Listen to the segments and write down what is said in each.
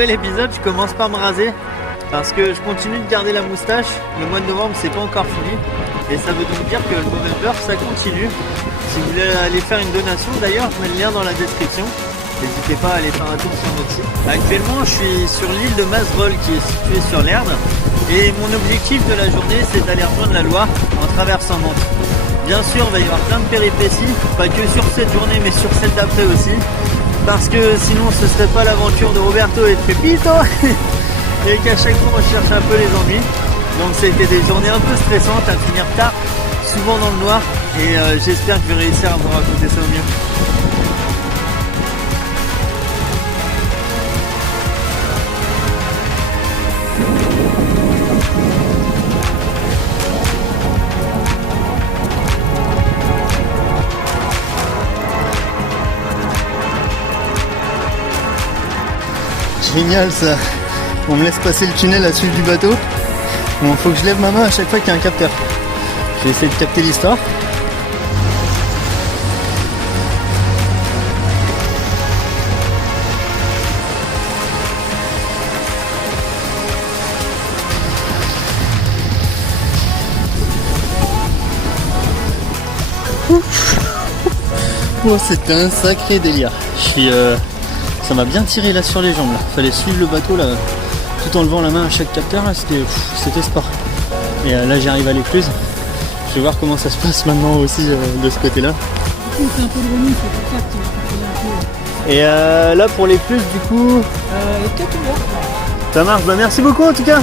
nouvel épisode, je commence par me raser parce que je continue de garder la moustache. Le mois de novembre c'est pas encore fini et ça veut donc dire que le Movember ça continue. Si vous voulez aller faire une donation d'ailleurs, je mets le lien dans la description. N'hésitez pas à aller faire un tour sur notre site. Actuellement je suis sur l'île de Mazerolles qui est située sur l'Erdre et mon objectif de la journée c'est d'aller rejoindre la Loire en traversant Nantes. Bien sûr il va y avoir plein de péripéties, pas que sur cette journée mais sur celle d'après aussi. Parce que sinon ce serait pas l'aventure de Roberto et de Pepito et qu'à chaque fois on cherche un peu les ennuis. Donc c'était des journées un peu stressantes à finir tard, souvent dans le noir et j'espère que je vais réussir à vous raconter ça au mieux. Génial ça. On me laisse passer le tunnel à suivre du bateau. Bon, faut que je lève ma main à chaque fois qu'il y a un capteur. Je vais essayer de capter l'histoire. Oh, c'était un sacré délire. Ça m'a bien tiré là sur les jambes. Là. Fallait suivre le bateau là, tout en levant la main à chaque capteur. C'était sport. Et là j'arrive à l'écluse. Je vais voir comment ça se passe maintenant aussi de ce côté-là. Du coup, c'est un peu de remis, c'est pour ça que tu vas un peu. Et là pour l'écluse du coup. 4 heures. Ça marche. Bah, merci beaucoup en tout cas.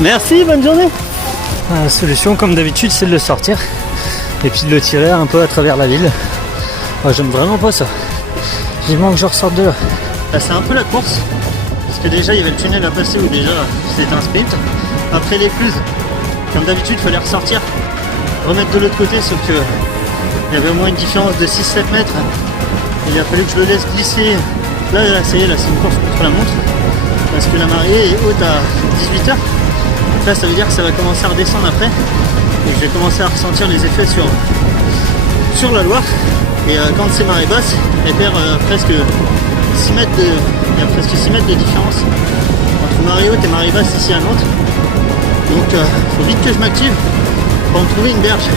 Merci, bonne journée. La solution comme d'habitude c'est de le sortir et puis de le tirer un peu à travers la ville. Moi j'aime vraiment pas ça. Vivement que je ressorte de là. C'est un peu la course, parce que déjà il y avait le tunnel à passer où déjà c'était un sprint. Après l'écluse, comme d'habitude il fallait ressortir, remettre de l'autre côté, sauf que il y avait au moins une différence de 6-7 mètres. Il a fallu que je le laisse glisser. Là ça y est, là c'est une course contre la montre, parce que la marée est haute à 18h. Donc là ça veut dire que ça va commencer à redescendre après. Et je vais commencer à ressentir les effets sur la Loire. Et quand c'est marée basse, elle perd presque 6 mètres il y a presque 6 mètres de différence entre marée haute et marée basse ici à Nantes. Donc faut vite que je m'active pour me trouver une berge.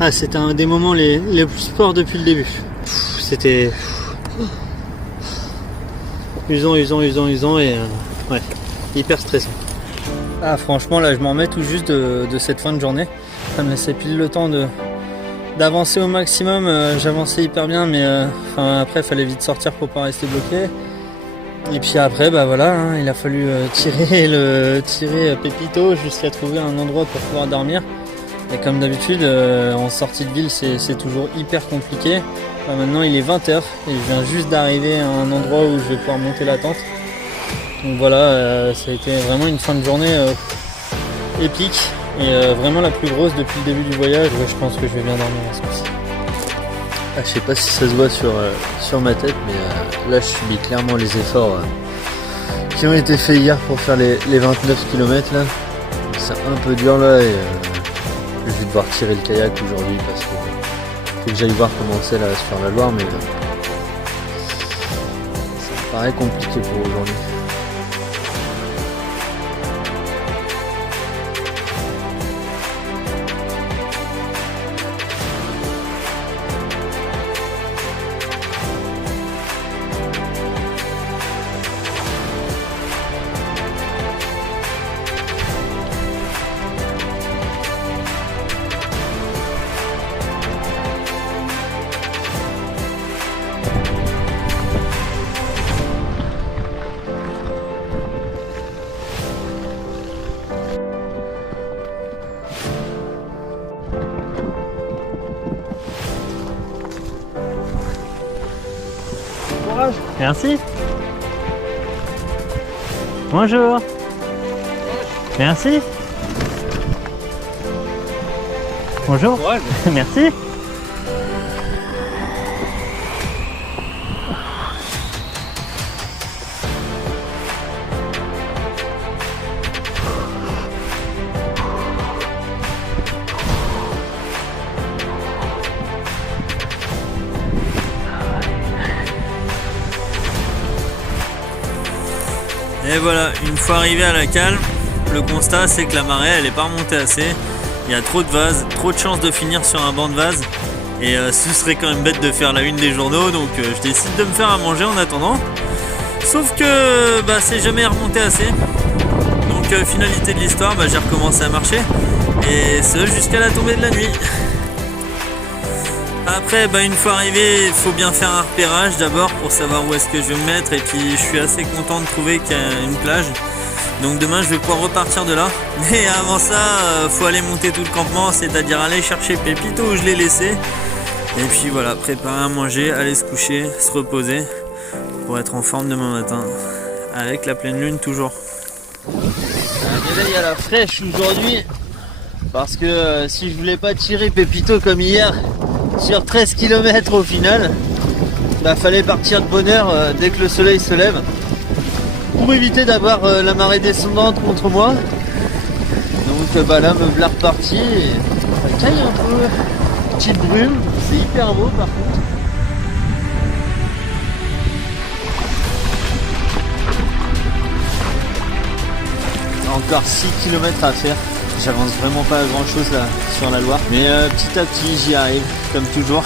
Ah, c'était un des moments les plus forts depuis le début. C'était usant et ouais, hyper stressant. Ah, franchement là je m'en remets tout juste de cette fin de journée. Ça me laissait pile le temps d'avancer au maximum. J'avançais hyper bien mais après il fallait vite sortir pour pas rester bloqué. Et puis après bah voilà, hein, il a fallu tirer Pepito jusqu'à trouver un endroit pour pouvoir dormir. Et comme d'habitude en sortie de ville c'est toujours hyper compliqué. Maintenant il est 20h et je viens juste d'arriver à un endroit où je vais pouvoir monter la tente. Donc voilà, ça a été vraiment une fin de journée épique et vraiment la plus grosse depuis le début du voyage. Ouais, je pense que je vais bien dormir à ce coup-ci. Ah, je sais pas si ça se voit sur ma tête, mais là je subis clairement les efforts qui ont été faits hier pour faire les 29 km là. C'est un peu dur là et je vais devoir tirer le kayak aujourd'hui parce que faut que j'aille voir comment c'est là sur la Loire, mais ça me paraît compliqué pour aujourd'hui. Merci. Bonjour. Merci. Bonjour. Merci. Et voilà, une fois arrivé à la cale, le constat c'est que la marée elle est pas remontée assez. Il y a trop de vases, trop de chances de finir sur un banc de vase. Et ce serait quand même bête de faire la une des journaux, donc je décide de me faire à manger en attendant. Sauf que c'est jamais remonté assez. Donc finalité de l'histoire, j'ai recommencé à marcher. Et ce jusqu'à la tombée de la nuit. Après, une fois arrivé, il faut bien faire un repérage d'abord pour savoir où est-ce que je vais me mettre. Et puis je suis assez content de trouver qu'il y a une plage. Donc demain je vais pouvoir repartir de là. Mais avant ça, faut aller monter tout le campement, c'est-à-dire aller chercher Pépito où je l'ai laissé. Et puis voilà, préparer à manger, aller se coucher, se reposer pour être en forme demain matin. Avec la pleine lune toujours. Un réveil à la fraîche aujourd'hui. Parce que si je voulais pas tirer Pépito comme hier sur 13 km au final, fallait partir de bonne heure dès que le soleil se lève. Pour éviter d'avoir la marée descendante contre moi. Donc là me voilà reparti et ça caille un peu, petite brume, c'est hyper beau par contre. Encore 6 km à faire, j'avance vraiment pas grand chose là sur la Loire, mais petit à petit j'y arrive comme toujours.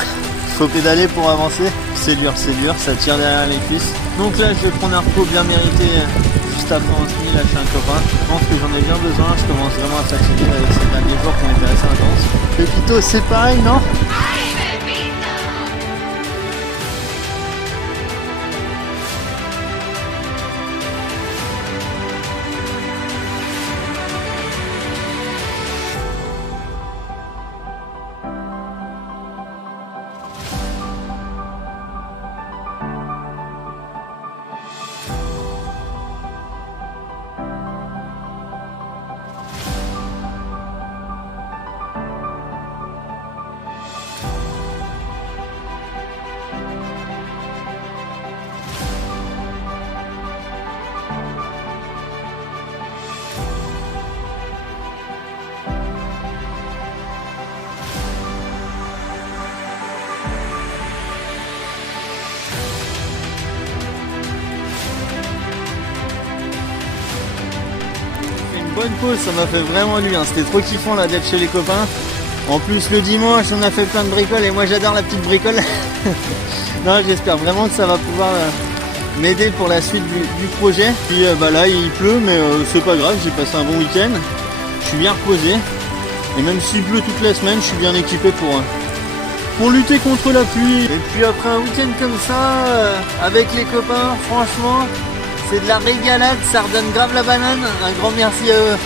Faut pédaler pour avancer, c'est dur, ça tire derrière les cuisses. Donc là je vais prendre un repos bien mérité juste après Anthony, là chez un copain. Je pense que j'en ai bien besoin, je commence vraiment à fatiguer avec ces derniers jours qui ont été assez intenses. Pépito c'est pareil non ? Bonne pause, ça m'a fait vraiment du bien, c'était trop kiffant là d'être chez les copains. En plus le dimanche on a fait plein de bricoles et moi j'adore la petite bricole. Non, j'espère vraiment que ça va pouvoir m'aider pour la suite du projet. Puis là il pleut mais c'est pas grave, j'ai passé un bon week-end. Je suis bien reposé. Et même s'il pleut toute la semaine, je suis bien équipé pour lutter contre la pluie. Et puis après un week-end comme ça, avec les copains, franchement, c'est de la régalade, ça redonne grave la banane. Un grand merci à eux.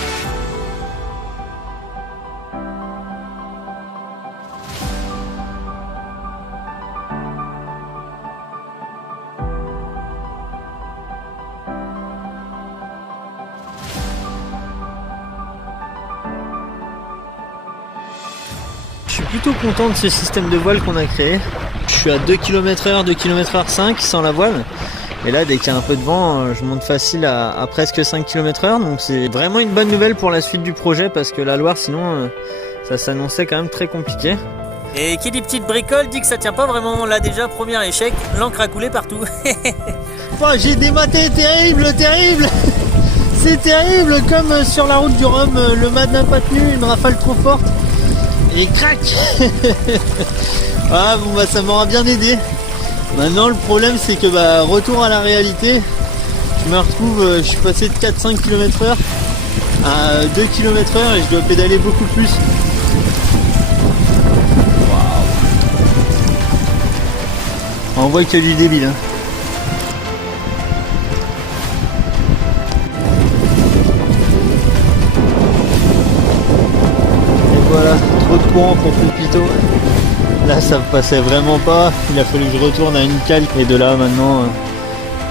Je suis plutôt content de ce système de voile qu'on a créé. Je suis à 2 km/h, 2 km/h 5 sans la voile. Et là, dès qu'il y a un peu de vent, je monte facile à presque 5 km/h. Donc c'est vraiment une bonne nouvelle pour la suite du projet parce que la Loire, sinon, ça s'annonçait quand même très compliqué. Et qui dit petite bricole dit que ça tient pas vraiment. Là déjà, premier échec, l'encre a coulé partout. J'ai dématé, terrible. C'est terrible, comme sur la route du Rhum, le mât n'a pas tenu, une rafale trop forte. Et crac. Ah bon ça m'aura bien aidé. Maintenant le problème c'est que retour à la réalité, je me retrouve, je suis passé de 4-5 km/h à 2 km/h et je dois pédaler beaucoup plus. Wow. On voit qu'il y a du débile. Hein. Et voilà, trop de courant pour Pépito. Là ça passait vraiment pas, il a fallu que je retourne à une cale et de là maintenant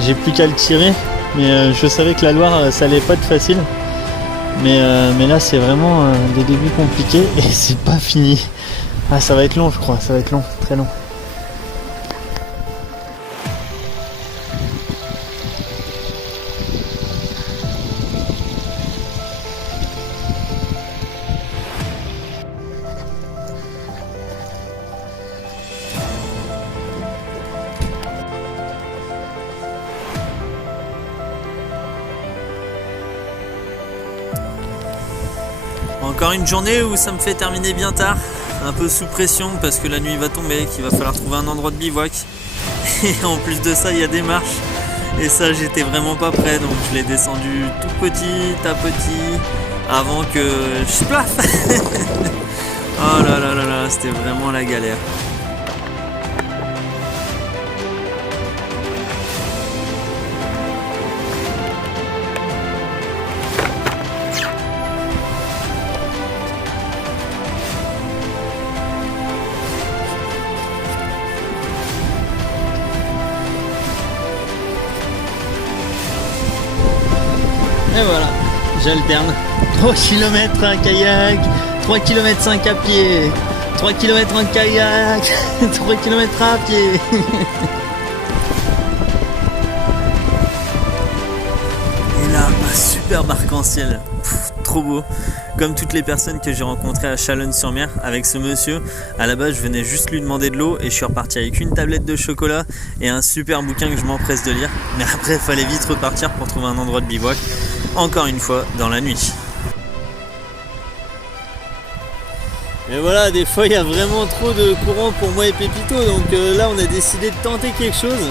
j'ai plus qu'à le tirer. Mais je savais que la Loire ça allait pas être facile. Mais là c'est vraiment des débuts compliqués et c'est pas fini. Ah ça va être long je crois, ça va être long, très long. Encore une journée où ça me fait terminer bien tard, un peu sous pression parce que la nuit va tomber, qu'il va falloir trouver un endroit de bivouac. Et en plus de ça, il y a des marches. Et ça, j'étais vraiment pas prêt, donc je l'ai descendu tout petit à petit avant que je plaffe. Oh là là là là, c'était vraiment la galère. Et voilà, j'alterne 3 km en kayak, 3 km 5 à pied, 3 km en kayak, 3 km à pied. Et là, un superbe arc-en-ciel, trop beau. Comme toutes les personnes que j'ai rencontrées à Chalonnes-sur-Mer avec ce monsieur, à la base je venais juste lui demander de l'eau et je suis reparti avec une tablette de chocolat et un super bouquin que je m'empresse de lire. Mais après il fallait vite repartir pour trouver un endroit de bivouac, encore une fois dans la nuit. Et voilà, des fois il y a vraiment trop de courant pour moi et Pépito, donc là on a décidé de tenter quelque chose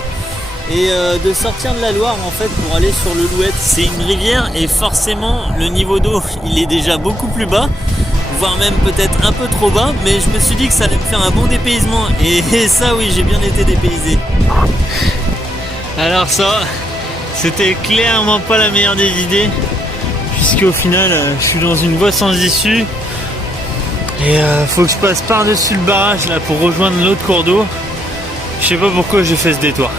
et de sortir de la Loire en fait pour aller sur le Louette. C'est une rivière et forcément le niveau d'eau il est déjà beaucoup plus bas, voire même peut-être un peu trop bas, mais je me suis dit que ça allait me faire un bon dépaysement et ça oui, j'ai bien été dépaysé. Alors ça, c'était clairement pas la meilleure des idées, puisqu'au final je suis dans une voie sans issue et faut que je passe par-dessus le barrage là pour rejoindre l'autre cours d'eau. Je sais pas pourquoi j'ai fait ce détour.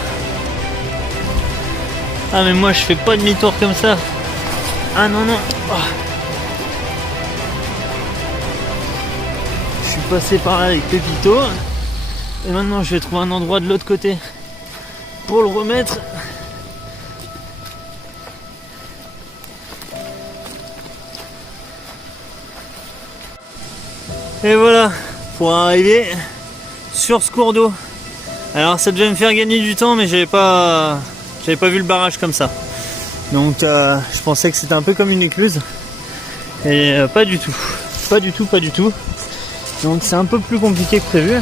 Ah mais moi je fais pas demi-tour comme ça. Ah non non. Oh. Je suis passé par là avec Pépito. Et maintenant je vais trouver un endroit de l'autre côté pour le remettre. Et voilà, pour arriver sur ce cours d'eau. Alors ça devait me faire gagner du temps, mais j'avais pas vu le barrage comme ça. Donc je pensais que c'était un peu comme une écluse. Et pas du tout. Pas du tout. Donc c'est un peu plus compliqué que prévu.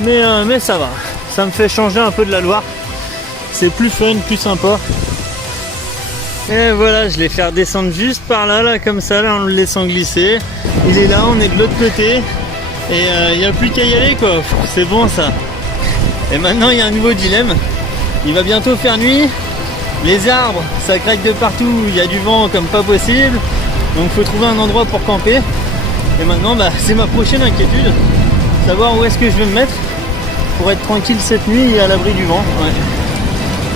Mais ça va. Ça me fait changer un peu de la Loire. C'est plus fun, plus sympa. Et voilà, je l'ai fait redescendre juste par là, comme ça, là, en le laissant glisser. Il est là, on est de l'autre côté. Et il n'y a plus qu'à y aller, quoi. C'est bon, ça. Et maintenant, il y a un nouveau dilemme. Il va bientôt faire nuit. Les arbres, ça craque de partout. Il y a du vent comme pas possible. Donc, il faut trouver un endroit pour camper. Et maintenant, c'est ma prochaine inquiétude. Savoir où est-ce que je vais me mettre pour être tranquille cette nuit et à l'abri du vent. Ouais.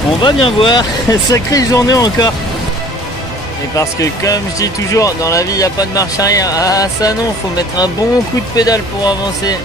On va bien voir. Sacrée journée encore. Et parce que comme je dis toujours, dans la vie il n'y a pas de marche arrière. Ah ça non, faut mettre un bon coup de pédale pour avancer.